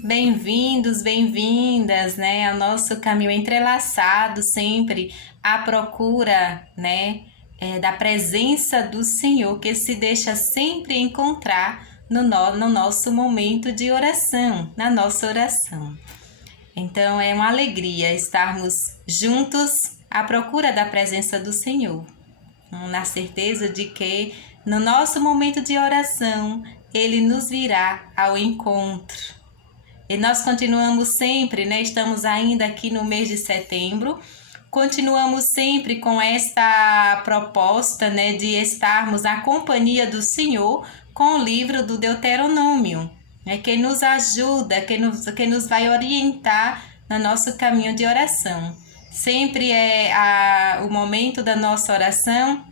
Bem-vindos, bem-vindas, né, ao nosso caminho entrelaçado, sempre à procura, né, da presença do Senhor, que se deixa sempre encontrar no nosso momento de oração, na nossa oração. Então, é uma alegria estarmos juntos à procura da presença do Senhor, na certeza de que no nosso momento de oração, Ele nos virá ao encontro. E nós continuamos sempre, né? Estamos ainda aqui no mês de setembro, continuamos sempre com esta proposta, né, de estarmos na companhia do Senhor com o livro do Deuteronômio, né, que nos ajuda, que nos vai orientar no nosso caminho de oração. Sempre o momento da nossa oração,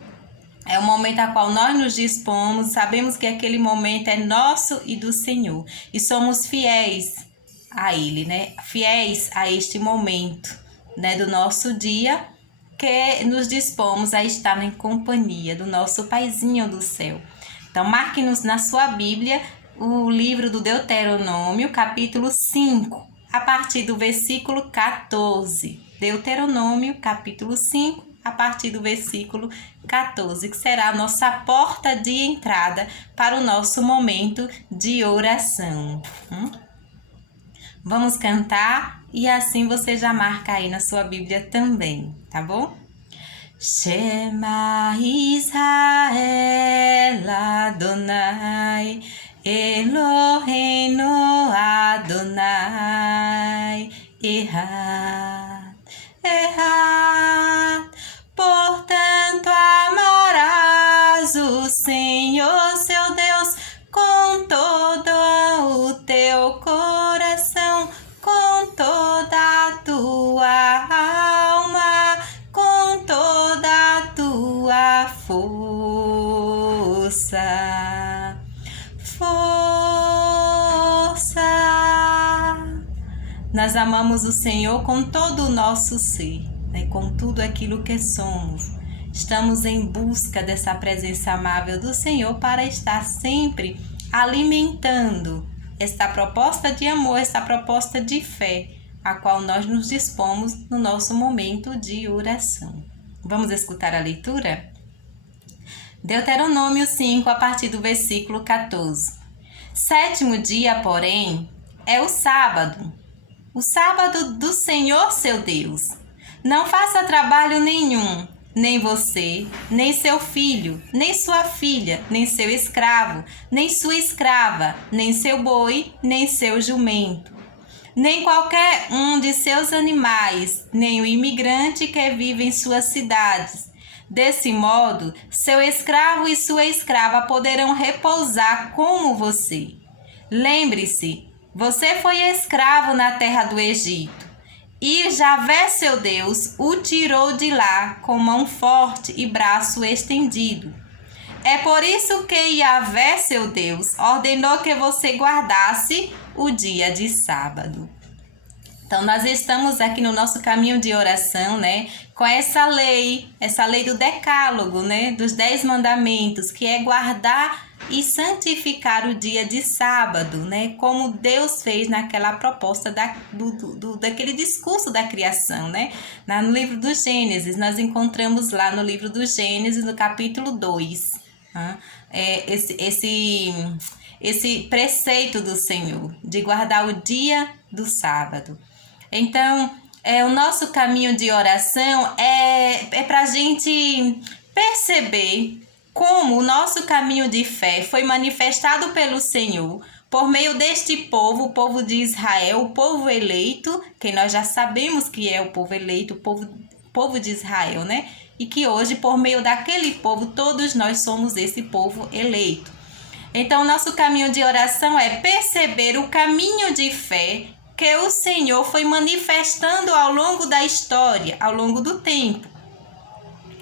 é o momento a qual nós nos dispomos, sabemos que aquele momento é nosso e do Senhor, e somos fiéis a Ele, né? Fiéis a este momento, né, do nosso dia, que nos dispomos a estar em companhia do nosso Paizinho do céu. Então, marque-nos na sua Bíblia o livro do Deuteronômio, capítulo 5, a partir do versículo 14. Deuteronômio, capítulo 5, a partir do versículo 14, que será a nossa porta de entrada para o nosso momento de oração. Vamos cantar e assim você já marca aí na sua Bíblia também, tá bom? Shema Israel Adonai Eloheinu Adonai Echad, Echad. Portanto amarás o Senhor seu Deus com todo o teu coração, com toda a tua alma, com toda a tua força. Nós amamos o Senhor com todo o nosso ser, né? Com tudo aquilo que somos. Estamos em busca dessa presença amável do Senhor para estar sempre alimentando esta proposta de amor, esta proposta de fé, a qual nós nos dispomos no nosso momento de oração. Vamos escutar a leitura? Deuteronômio 5, a partir do versículo 14. Sétimo dia, porém, é o sábado do Senhor seu Deus. Não faça trabalho nenhum, nem você, nem seu filho, nem sua filha, nem seu escravo, nem sua escrava, nem seu boi, nem seu jumento, nem qualquer um de seus animais, nem o imigrante que vive em suas cidades. Desse modo, seu escravo e sua escrava poderão repousar como você. Lembre-se, você foi escravo na terra do Egito, e Javé, seu Deus, o tirou de lá com mão forte e braço estendido. É por isso que Javé, seu Deus, ordenou que você guardasse o dia de sábado. Então, nós estamos aqui no nosso caminho de oração, né, com essa lei do decálogo, né, dos 10 mandamentos, que é guardar e santificar o dia de sábado, né, como Deus fez naquela proposta daquele discurso da criação, né, no livro do Gênesis. Nós encontramos lá no livro do Gênesis, no capítulo 2, esse preceito do Senhor, de guardar o dia do sábado. Então, o nosso caminho de oração é para a gente perceber como o nosso caminho de fé foi manifestado pelo Senhor por meio deste povo, o povo de Israel, o povo eleito, que nós já sabemos que é o povo eleito, o povo de Israel, né? E que hoje, por meio daquele povo, todos nós somos esse povo eleito. Então, o nosso caminho de oração é perceber o caminho de fé que o Senhor foi manifestando ao longo da história, ao longo do tempo.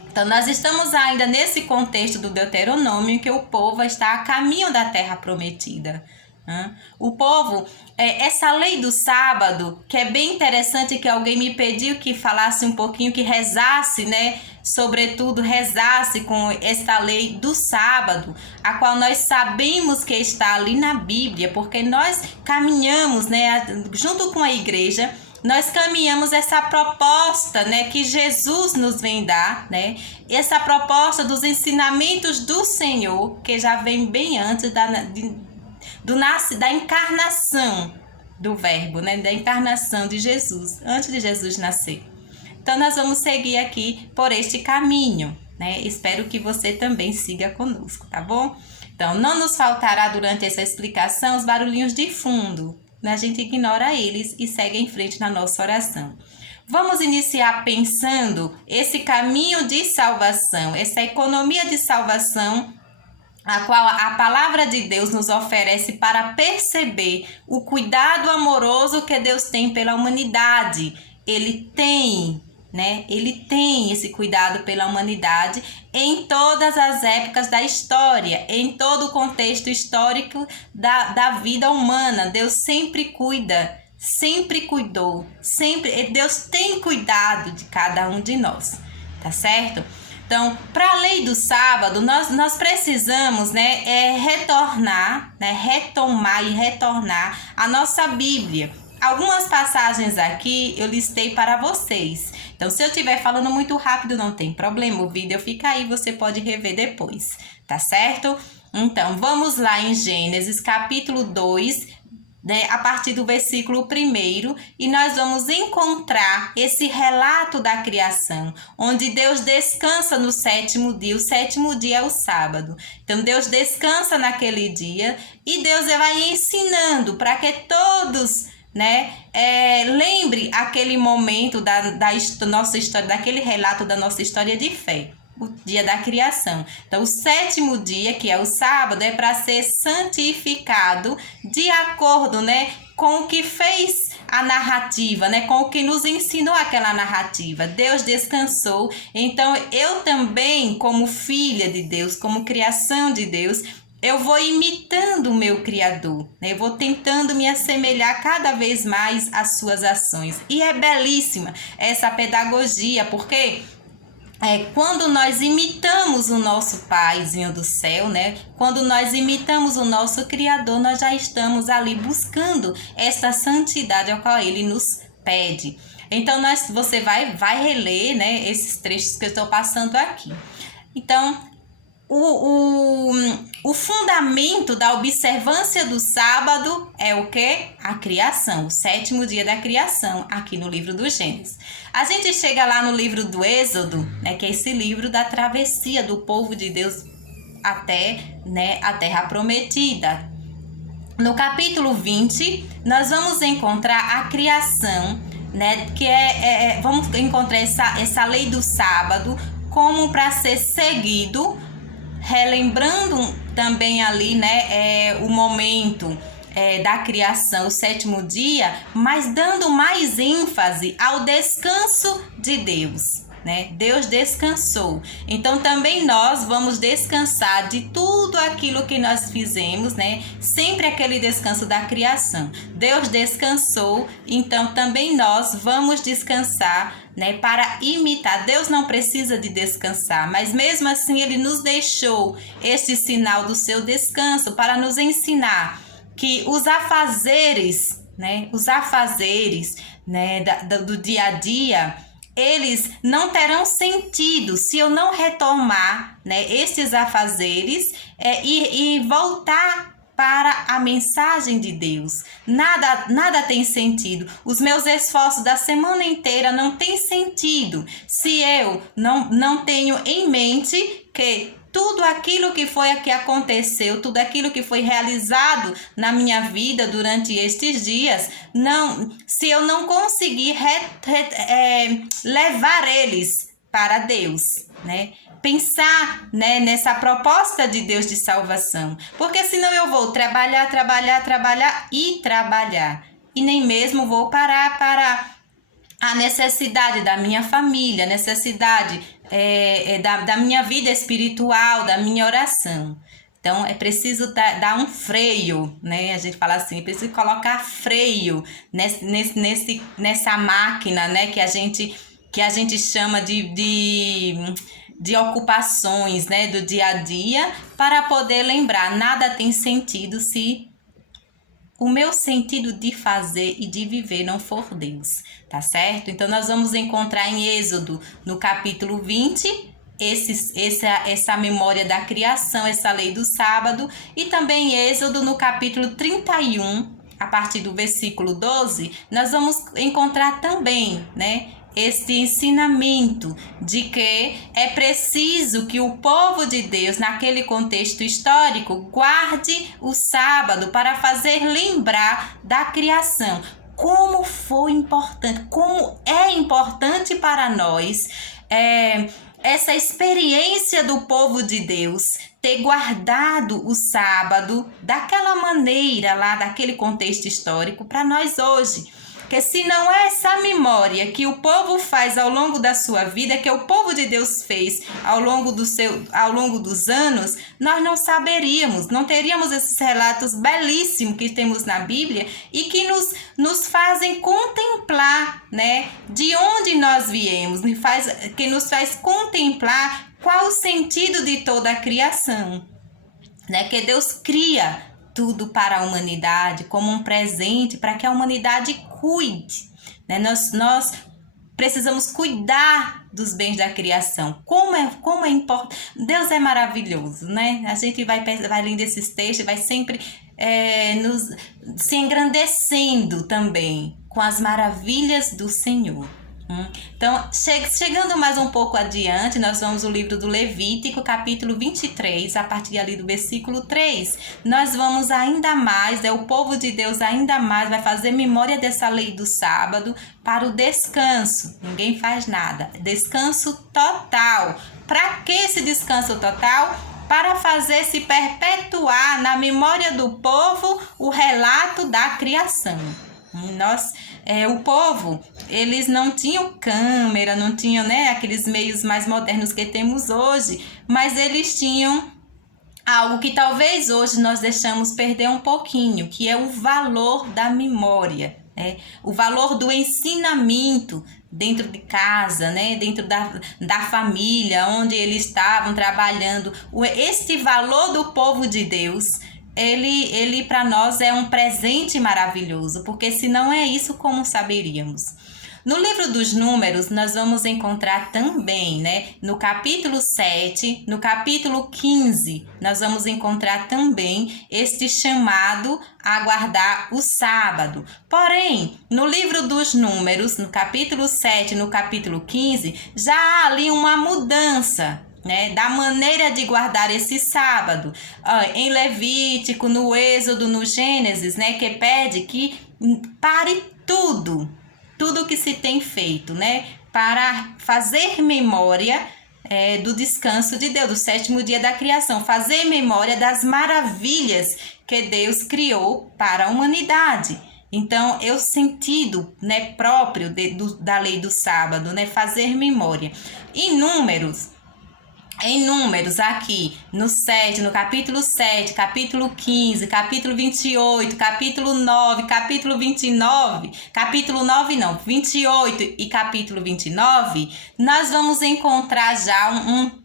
Então, nós estamos ainda nesse contexto do Deuteronômio, que o povo está a caminho da terra prometida, O povo, essa lei do sábado, que é bem interessante, que alguém me pediu que falasse um pouquinho, que rezasse, né? Sobretudo, rezasse com esta lei do sábado, a qual nós sabemos que está ali na Bíblia, porque nós caminhamos, né, junto com a igreja, nós caminhamos essa proposta, né, que Jesus nos vem dar, né? Essa proposta dos ensinamentos do Senhor, que já vem bem antes da encarnação do Verbo, né? Da encarnação de Jesus, antes de Jesus nascer. Então, nós vamos seguir aqui por este caminho, né? Espero que você também siga conosco, tá bom? Então, não nos faltará durante essa explicação os barulhinhos de fundo. A gente ignora eles e segue em frente na nossa oração. Vamos iniciar pensando esse caminho de salvação, essa economia de salvação, a qual a palavra de Deus nos oferece para perceber o cuidado amoroso que Deus tem pela humanidade. Ele tem esse cuidado pela humanidade em todas as épocas da história, em todo o contexto histórico da vida humana. Deus sempre cuida, sempre cuidou, Deus tem cuidado de cada um de nós, tá certo? Então, para a lei do sábado, nós precisamos, retomar a nossa Bíblia. Algumas passagens aqui eu listei para vocês. Então, se eu estiver falando muito rápido, não tem problema. O vídeo fica aí, você pode rever depois, tá certo? Então, vamos lá em Gênesis, capítulo 2, a partir do versículo 1, e nós vamos encontrar esse relato da criação, onde Deus descansa no 7º dia. O 7º dia é o sábado. Então, Deus descansa naquele dia e Deus vai ensinando para que todos lembre aquele momento da nossa história, daquele relato da nossa história de fé, o dia da criação. Então, o 7º dia, que é o sábado, é para ser santificado de acordo, com o que fez a narrativa, com o que nos ensinou aquela narrativa. Deus descansou. Então, eu também, como filha de Deus, como criação de Deus, eu vou imitando o meu Criador, eu vou tentando me assemelhar cada vez mais às suas ações. E é belíssima essa pedagogia, porque quando nós imitamos o nosso Paizinho do céu, quando nós imitamos o nosso Criador, nós já estamos ali buscando essa santidade a qual Ele nos pede. Então, você vai reler, esses trechos que eu estou passando aqui. Então, o fundamento da observância do sábado é o quê? A criação, o 7º dia da criação, aqui no livro do Gênesis. A gente chega lá no livro do Êxodo, que é esse livro da travessia do povo de Deus até a Terra Prometida. No capítulo 20, nós vamos encontrar a criação, que vamos encontrar essa lei do sábado como para ser seguido, relembrando também ali, o momento da criação, o 7º dia, mas dando mais ênfase ao descanso de Deus, Deus descansou. Então, também nós vamos descansar de tudo aquilo que nós fizemos, Sempre aquele descanso da criação. Deus descansou, então também nós vamos descansar, para imitar. Deus não precisa de descansar, mas mesmo assim Ele nos deixou este sinal do seu descanso para nos ensinar que os afazeres, do dia a dia, eles não terão sentido se eu não retomar, esses afazeres e voltar para a mensagem de Deus. Nada tem sentido. Os meus esforços da semana inteira não têm sentido se eu não tenho em mente que tudo aquilo que aconteceu, tudo aquilo que foi realizado na minha vida durante estes dias, se eu não conseguir levar eles para Deus, pensar, nessa proposta de Deus de salvação, porque senão eu vou trabalhar e nem mesmo vou parar para a necessidade da minha família, necessidade da minha vida espiritual, da minha oração. Então, é preciso dar um freio, né? A gente fala assim, é preciso colocar freio nessa máquina, né? Que a gente chama de ocupações, né? Do dia a dia, para poder lembrar, nada tem sentido se o meu sentido de fazer e de viver não for Deus, tá certo? Então, nós vamos encontrar em Êxodo, no capítulo 20, essa memória da criação, essa lei do sábado, e também em Êxodo, no capítulo 31, a partir do versículo 12, nós vamos encontrar também, né, esse ensinamento de que é preciso que o povo de Deus, naquele contexto histórico, guarde o sábado para fazer lembrar da criação. Como foi importante, como é importante para nós essa experiência do povo de Deus ter guardado o sábado daquela maneira lá, daquele contexto histórico, para nós hoje. Porque se não é essa memória que o povo faz ao longo da sua vida, que o povo de Deus fez ao longo dos anos, nós não saberíamos, não teríamos esses relatos belíssimos que temos na Bíblia e que nos fazem contemplar, né, de onde nós viemos, que nos faz contemplar qual o sentido de toda a criação, né, que Deus cria tudo para a humanidade como um presente para que a humanidade cuide, né? Nós precisamos cuidar dos bens da criação. Como é importante. Deus é maravilhoso, né? A gente vai lendo esses textos, vai sempre se engrandecendo também com as maravilhas do Senhor. Então, chegando mais um pouco adiante, nós vamos ao livro do Levítico, capítulo 23, a partir ali do versículo 3. Nós vamos ainda mais, o povo de Deus ainda mais vai fazer memória dessa lei do sábado para o descanso. Ninguém faz nada. Descanso total. Para que esse descanso total? Para fazer se perpetuar na memória do povo o relato da criação. O povo, eles não tinham câmera, não tinham, né, aqueles meios mais modernos que temos hoje, mas eles tinham algo que talvez hoje nós deixamos perder um pouquinho, que é o valor da memória, né? O valor do ensinamento dentro de casa, né? Dentro da família, onde eles estavam trabalhando. Este valor do povo de Deus, ele para nós é um presente maravilhoso, porque se não é isso, como saberíamos? No livro dos Números, nós vamos encontrar também, né, no capítulo 7, no capítulo 15, nós vamos encontrar também este chamado a guardar o sábado. Porém, no livro dos Números, no capítulo 7, no capítulo 15, já há ali uma mudança, né, da maneira de guardar esse sábado. Em Levítico, no Êxodo, no Gênesis, né, que pede que pare tudo que se tem feito, né, para fazer memória do descanso de Deus, do sétimo dia da criação, fazer memória das maravilhas que Deus criou para a humanidade. Então, é o sentido, né, próprio da lei do sábado, né, fazer memória. Em Números, aqui no 7, no capítulo 7, capítulo 15, capítulo 28, capítulo 9, capítulo 29, capítulo 9 não, 28 e capítulo 29, nós vamos encontrar já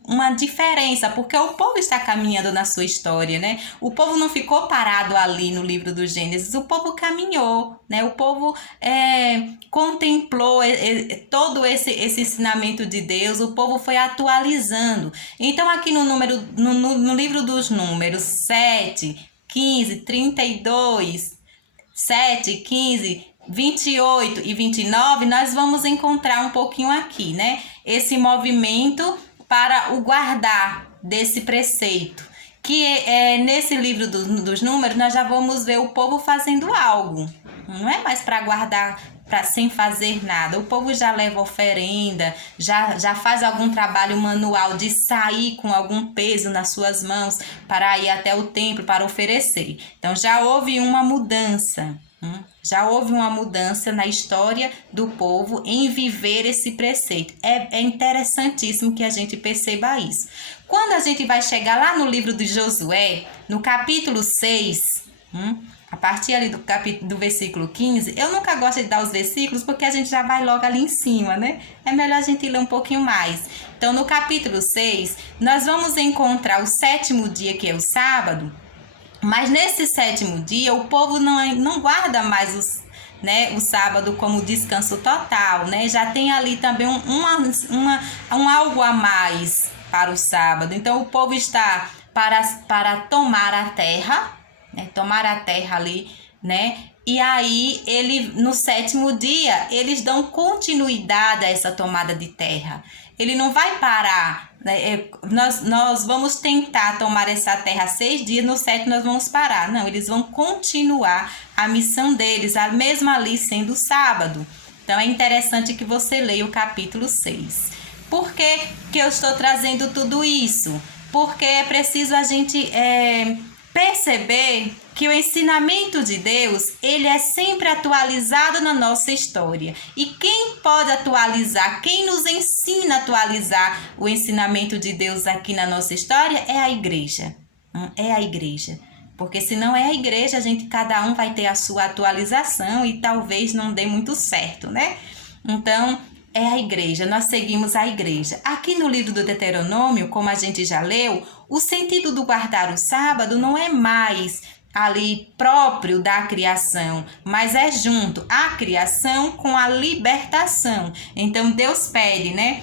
uma diferença, porque o povo está caminhando na sua história, né? O povo não ficou parado ali no livro do Gênesis, o povo caminhou, né? O povo contemplou todo esse ensinamento de Deus, o povo foi atualizando. Então, aqui no livro dos Números 7, 15, 32, 7, 15, 28 e 29, nós vamos encontrar um pouquinho aqui, né? Esse movimento para o guardar desse preceito. Que nesse livro dos Números, nós já vamos ver o povo fazendo algo. Não é mais para guardar sem fazer nada. O povo já leva oferenda, já faz algum trabalho manual de sair com algum peso nas suas mãos para ir até o templo para oferecer. Então já houve uma mudança. Já houve uma mudança na história do povo em viver esse preceito. É interessantíssimo que a gente perceba isso. Quando a gente vai chegar lá no livro de Josué, no capítulo 6, a partir ali do versículo 15, eu nunca gosto de dar os versículos porque a gente já vai logo ali em cima, né? É melhor a gente ler um pouquinho mais. Então, no capítulo 6, nós vamos encontrar o 7º dia, que é o sábado, mas nesse 7º dia, o povo não guarda mais o sábado como descanso total, né? Já tem ali também um algo a mais para o sábado. Então, o povo está para tomar a terra, né? Tomar a terra ali, né? E aí, no 7º dia, eles dão continuidade a essa tomada de terra. Ele não vai parar, né? Nós vamos tentar tomar essa terra 6 dias, no 7º nós vamos parar. Não, eles vão continuar a missão deles, a mesma ali sendo sábado. Então, é interessante que você leia o capítulo 6. Por que eu estou trazendo tudo isso? Porque é preciso a gente perceber que o ensinamento de Deus, ele é sempre atualizado na nossa história. E quem pode atualizar, quem nos ensina a atualizar o ensinamento de Deus aqui na nossa história é a igreja. É a igreja. Porque se não é a igreja, cada um vai ter a sua atualização e talvez não dê muito certo, né? Então, é a igreja, nós seguimos a igreja. Aqui no livro do Deuteronômio, como a gente já leu, o sentido do guardar o sábado não é mais ali próprio da criação, mas é junto a criação com a libertação. Então Deus pede, né?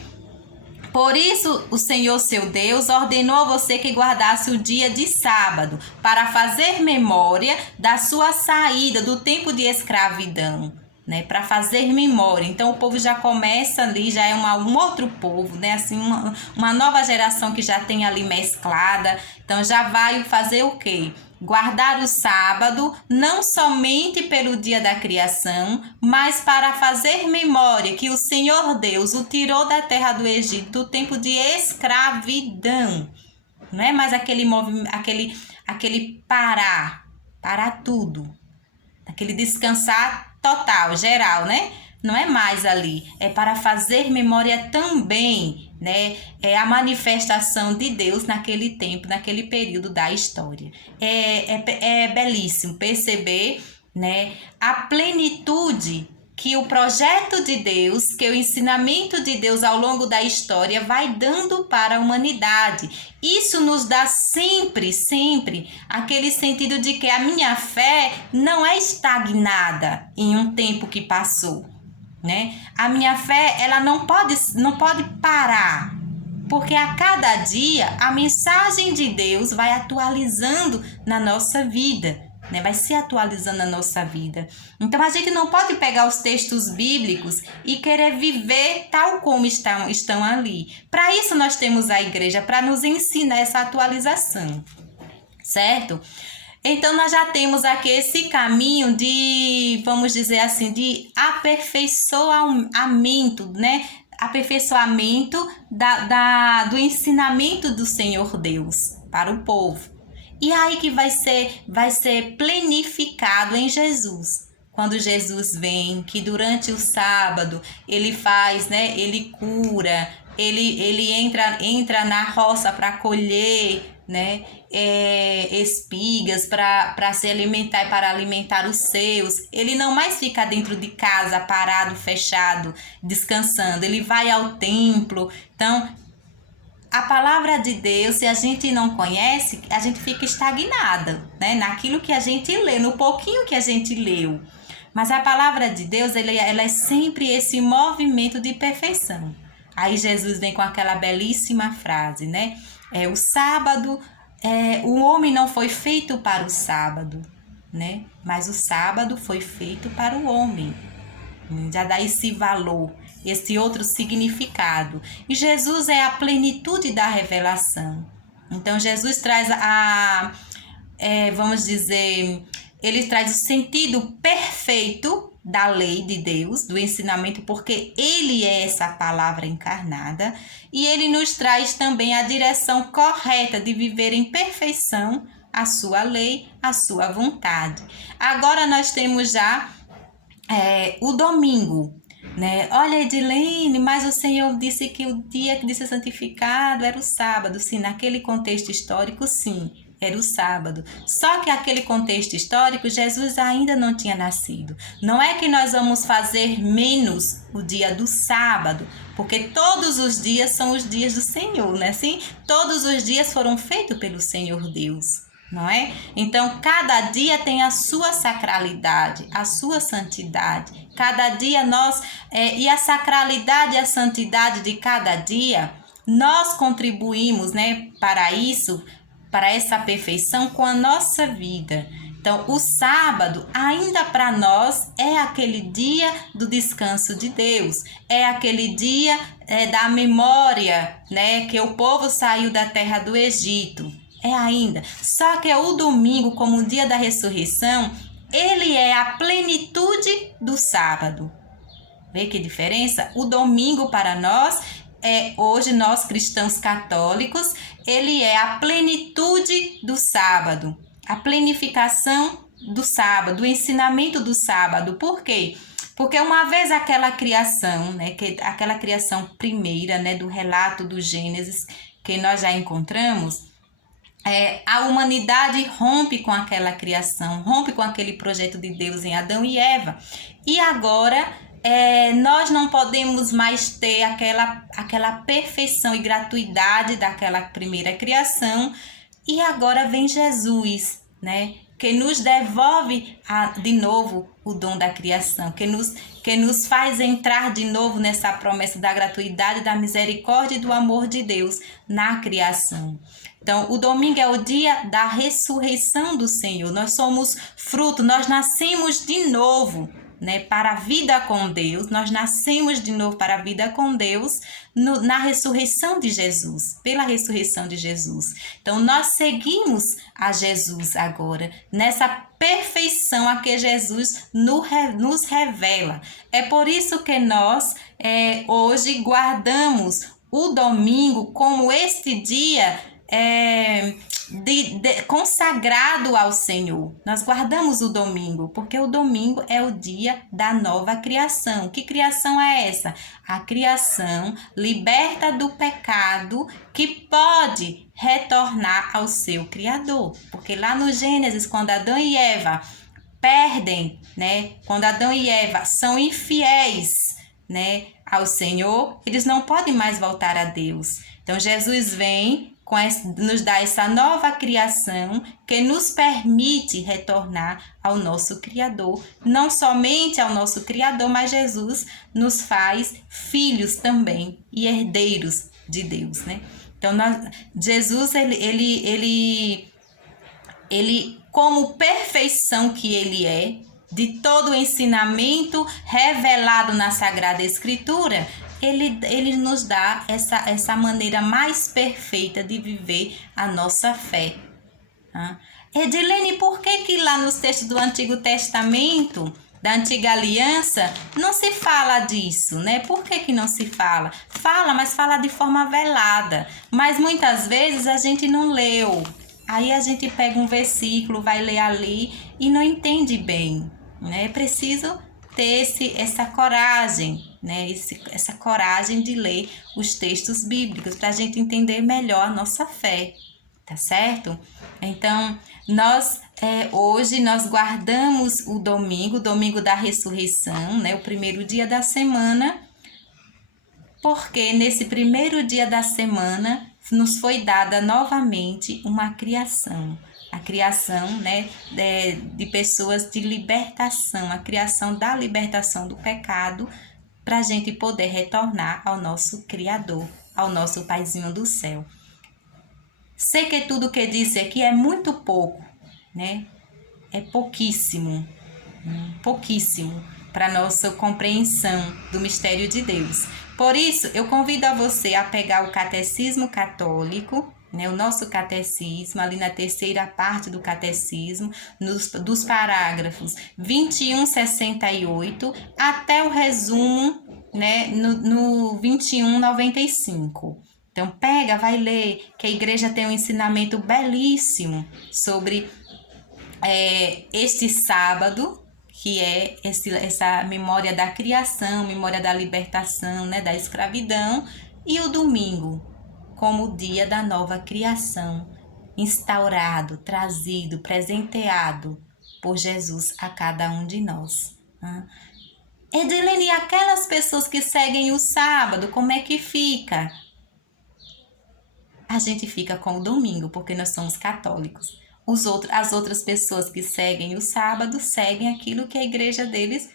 Por isso o Senhor seu Deus ordenou a você que guardasse o dia de sábado para fazer memória da sua saída do tempo de escravidão. Né, para fazer memória. Então o povo já começa ali, já é um outro povo, né, assim, uma nova geração que já tem ali mesclada. Então já vai fazer o quê? Guardar o sábado, não somente pelo dia da criação, mas para fazer memória que o Senhor Deus o tirou da terra do Egito, do tempo de escravidão. Não é mais aquele parar tudo, aquele descansar total, geral, né? Não é mais ali, é para fazer memória também, né? É a manifestação de Deus naquele tempo, naquele período da história. É belíssimo perceber, né, a plenitude que o projeto de Deus, que o ensinamento de Deus ao longo da história vai dando para a humanidade. Isso nos dá sempre aquele sentido de que a minha fé não é estagnada em um tempo que passou, né? A minha fé, ela não pode parar, porque a cada dia a mensagem de Deus vai atualizando na nossa vida, né? Vai se atualizando na nossa vida. Então a gente não pode pegar os textos bíblicos e querer viver tal como estão ali. Para isso nós temos a igreja, para nos ensinar essa atualização, certo? Então nós já temos aqui esse caminho de, vamos dizer assim, de aperfeiçoamento, né? Aperfeiçoamento do ensinamento do Senhor Deus para o povo. E aí que vai ser plenificado em Jesus. Quando Jesus vem, que durante o sábado ele faz, né? Ele cura, ele entra na roça para colher, né? Espigas para se alimentar e para alimentar os seus. Ele não mais fica dentro de casa, parado, fechado, descansando. Ele vai ao templo. Então, a palavra de Deus, se a gente não conhece, a gente fica estagnada, né? Naquilo que a gente lê, no pouquinho que a gente leu. Mas a palavra de Deus, ela é sempre esse movimento de perfeição. Aí Jesus vem com aquela belíssima frase, né? O sábado, o homem não foi feito para o sábado, né? Mas o sábado foi feito para o homem. Já dá esse valor, esse outro significado. E Jesus é a plenitude da revelação. Então Jesus traz vamos dizer, ele traz o sentido perfeito da lei de Deus, do ensinamento, porque ele é essa palavra encarnada, e ele nos traz também a direção correta de viver em perfeição a sua lei, a sua vontade. Agora nós temos já o domingo. né? Olha, Edilene, mas o Senhor disse que o dia que disse santificado era o sábado. Sim, naquele contexto histórico, sim, era o sábado. Só que aquele contexto histórico, Jesus ainda não tinha nascido. Não é que nós vamos fazer menos o dia do sábado, porque todos os dias são os dias do Senhor, né? Sim, todos os dias foram feitos pelo Senhor Deus. Não é? Então, cada dia tem a sua sacralidade, a sua santidade. Cada dia e a sacralidade e a santidade de cada dia, nós contribuímos, né, para isso, para essa perfeição com a nossa vida. Então, o sábado, ainda para nós, é aquele dia do descanso de Deus, é aquele dia da memória, né, que o povo saiu da terra do Egito. É ainda. Só que o domingo, como o dia da ressurreição, ele é a plenitude do sábado. Vê que diferença? O domingo para nós, hoje nós cristãos católicos, ele é a plenitude do sábado. A plenificação do sábado, o ensinamento do sábado. Por quê? Porque uma vez aquela criação, né, aquela criação primeira, né, do relato do Gênesis, que nós já encontramos, a humanidade rompe com aquela criação, rompe com aquele projeto de Deus em Adão e Eva. E agora nós não podemos mais ter aquela perfeição e gratuidade daquela primeira criação. E agora vem Jesus, né? Que nos devolve de novo o dom da criação, que nos faz entrar de novo nessa promessa da gratuidade, da misericórdia e do amor de Deus na criação. Então, o domingo é o dia da ressurreição do Senhor. Nós somos fruto, nós nascemos de novo, né, para a vida com Deus. Nós nascemos de novo para a vida com Deus na ressurreição de Jesus, pela ressurreição de Jesus. Então, nós seguimos a Jesus agora, nessa perfeição a que Jesus nos revela. É por isso que nós hoje guardamos o domingo como este dia consagrado ao Senhor. Nós guardamos o domingo, porque o domingo é o dia da nova criação. Que criação é essa? A criação liberta do pecado, que pode retornar ao seu Criador. Porque lá no Gênesis, quando Adão e Eva perdem, né? Quando Adão e Eva são infiéis, né, ao Senhor, eles não podem mais voltar a Deus. Então Jesus vem nos dá essa nova criação que nos permite retornar ao nosso Criador. Não somente ao nosso Criador, mas Jesus nos faz filhos também e herdeiros de Deus, né? Então, Jesus, ele como perfeição que ele é, de todo o ensinamento revelado na Sagrada Escritura, ele nos dá essa maneira mais perfeita de viver a nossa fé. Edilene, por que lá nos textos do Antigo Testamento, da Antiga Aliança, não se fala disso, né? Por que não se fala? Fala, mas fala de forma velada. Mas muitas vezes a gente não leu. Aí a gente pega um versículo, vai ler ali e não entende bem, né? É preciso ter essa coragem, né? Essa coragem de ler os textos bíblicos para a gente entender melhor a nossa fé, tá certo? Então, hoje nós guardamos o domingo da ressurreição, né? O primeiro dia da semana, porque nesse primeiro dia da semana nos foi dada novamente uma criação. A criação, né, de pessoas de libertação, a criação da libertação do pecado, para a gente poder retornar ao nosso Criador, ao nosso Paizinho do céu. Sei que tudo que disse aqui é muito pouco, né? É pouquíssimo para nossa compreensão do mistério de Deus. Por isso, eu convido a você a pegar o Catecismo Católico, né, o nosso catecismo, ali na terceira parte do catecismo, dos parágrafos 2168 até o resumo, né, no 2195. Então, pega, vai ler, que a igreja tem um ensinamento belíssimo sobre este sábado, que é essa memória da criação, memória da libertação, né, da escravidão, e o domingo como o dia da nova criação, instaurado, trazido, presenteado por Jesus a cada um de nós. Edilene, e aquelas pessoas que seguem o sábado, como é que fica? A gente fica com o domingo, porque nós somos católicos. As outras pessoas que seguem o sábado seguem aquilo que a igreja deles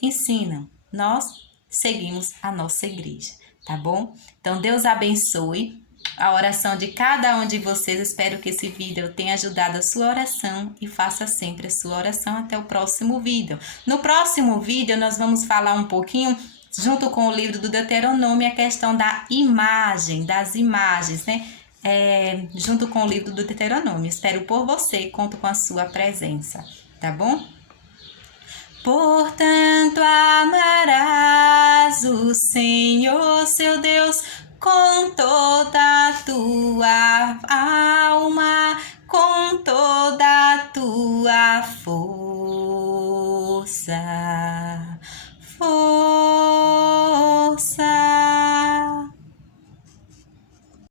ensina. Nós seguimos a nossa igreja, tá bom? Então, Deus abençoe a oração de cada um de vocês. Espero que esse vídeo tenha ajudado a sua oração e faça sempre a sua oração. Até o próximo vídeo. No próximo vídeo, nós vamos falar um pouquinho, junto com o livro do Deuteronômio, a questão da imagem, das imagens, né? Junto com o livro do Deuteronômio. Espero por você e conto com a sua presença, tá bom? Portanto, amarás o Senhor, seu Deus, com toda a tua alma, com toda a tua força.